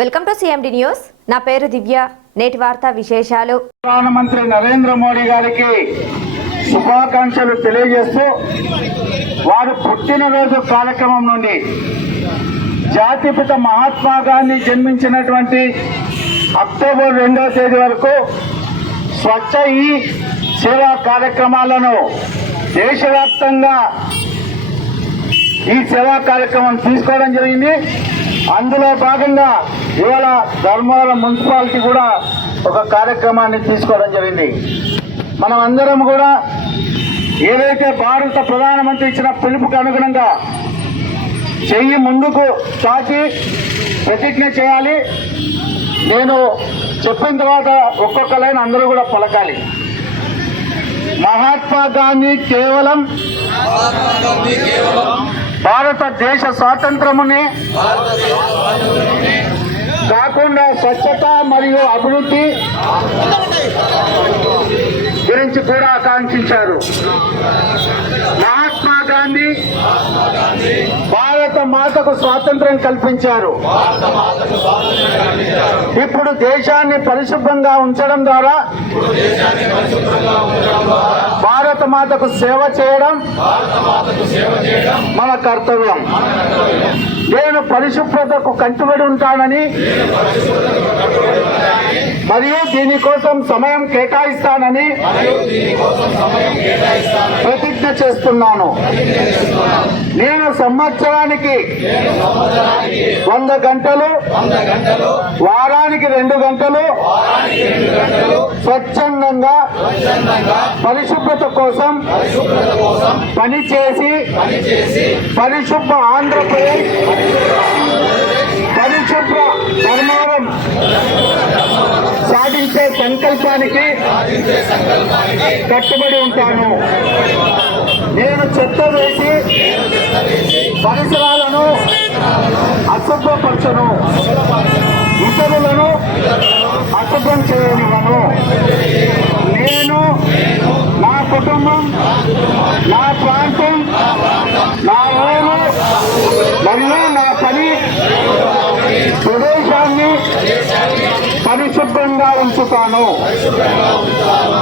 Welcome to CMD news నా పేరు దివ్య. నేటి వార్తా విశేషాలు. ప్రధానమంత్రి నరేంద్ర మోడీ గారికి శుభాకాంక్షలు తెలియజేస్తూ వారు పుట్టినరోజు కార్యక్రమం నుండి జాతిపిత మహాత్మా గాంధీ జన్మించినటువంటి అక్టోబర్ రెండవ తేదీ వరకు స్వచ్ఛ ఈ సేవా కార్యక్రమాలను దేశవ్యాప్తంగా ఈ సేవా కార్యక్రమం తీసుకోవడం జరిగింది. అందులో భాగంగా ఇవాళ ధర్మవరం మున్సిపాలిటీ కూడా ఒక కార్యక్రమాన్ని తీసుకోవడం జరిగింది. మనం అందరం కూడా ఏదైతే భారత ప్రధానమంత్రి ఇచ్చిన పిలుపుకి అనుగుణంగా చెయ్యి ముందుకు చాచి ప్రతిజ్ఞ చేయాలి. నేను చెప్పిన తర్వాత ఒక్కొక్క లైన్ అందరూ కూడా పలకాలి. మహాత్మా గాంధీ కేవలం భారతదేశ స్వాతంత్రముని కాకుండా స్వచ్ఛత మరియు అభివృద్ధి గురించి కూడా ఆకాంక్షించారు. మహాత్మా గాంధీ మాతకు స్వాతంత్రం కల్పించారు. ఇప్పుడు దేశాన్ని పరిశుభ్రంగా ఉంచడం ద్వారా భారత మాతకు సేవ చేయడం మన కర్తవ్యం. నేను పరిశుభ్రతకు కట్టుబడి ఉంటానని మరియు దీనికోసం సమయం కేటాయిస్తానని ప్రతిజ్ఞ చేస్తున్నాను. నేను సంవత్సరానికి వంద గంటలు వారానికి రెండు గంటలు స్వచ్ఛందంగా పరిశుభ్రత కోసం పనిచేసి పరిశుభ్ర ఆంధ్రప్రదేశ్ పరిశుభ్ర ధర్మవరం సాధించే సంకల్పానికి కట్టుబడి ఉంటాను. నేను చెత్త వేసి పరిసరాలను అశుభ్రపరచను ఇతరులను అశుభ్రం చేయనివ్వను నేను నా కుటుంబం నా ప్రాంతం నా ఊరు మరియు నా పని ప్రదేశాన్ని పరిశుభ్రంగా ఉంచుతాను.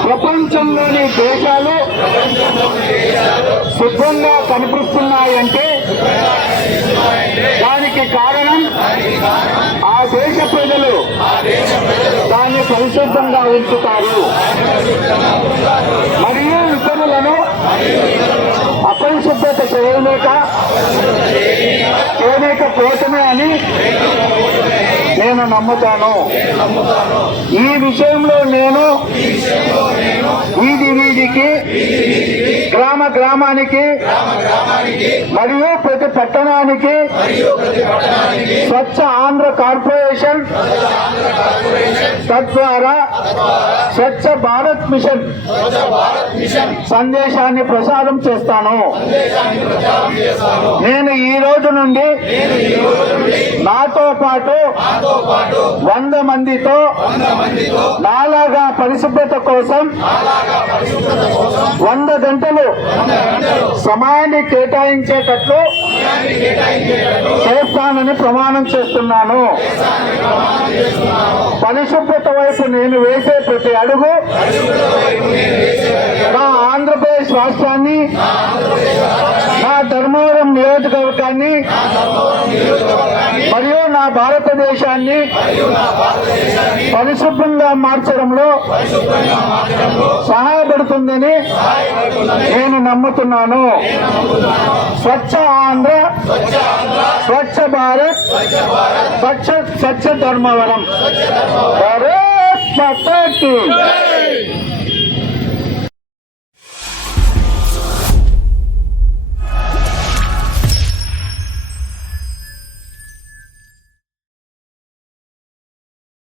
ప్రపంచంలోని దేశాలు శుభ్రంగా కనిపిస్తున్నాయంటే దానికి కారణం ఆ దేశ ప్రజలు దాన్ని పరిశుద్ధంగా ఉంచుతారు. మరియు ఇతరులను అపరిశుద్ధత చేయలేక చేయలేకపోతమే అని నేను నమ్ముతాను. ఈ విషయంలో నేను వీధి వీధికి గ్రామ గ్రామానికి మరియు ప్రతి పట్టణానికి స్వచ్ఛ ఆంధ్ర కార్పొరేషన్ తద్వారా స్వచ్ఛ భారత్ మిషన్ సందేశాన్ని ప్రసారం చేస్తాను. నేను ఈ రోజు నుండి నాతో పాటు వంద మందితో నాలాగా పరిశుభ్రత కోసం వంద గంటలు సమయాన్ని కేటాయించేటట్లు చేస్తానని ప్రమాణం చేస్తున్నాను. పరిశుభ్రత వైపు నేను వేసే ప్రతి అడుగు నా ఆంధ్రప్రదేశ్ రాష్ట్రాన్ని నా ధర్మవరం నియోజకవర్గాన్ని మరియు నా భారతదేశాన్ని పరిశుభ్రంగా మార్చడంలో సహాయపడుతుందని నేను నమ్ముతున్నాను. స్వచ్ఛ ఆంధ్ర స్వచ్ఛ భారత్ స్వచ్ఛ స్వచ్ఛ ధర్మవరం. భారత్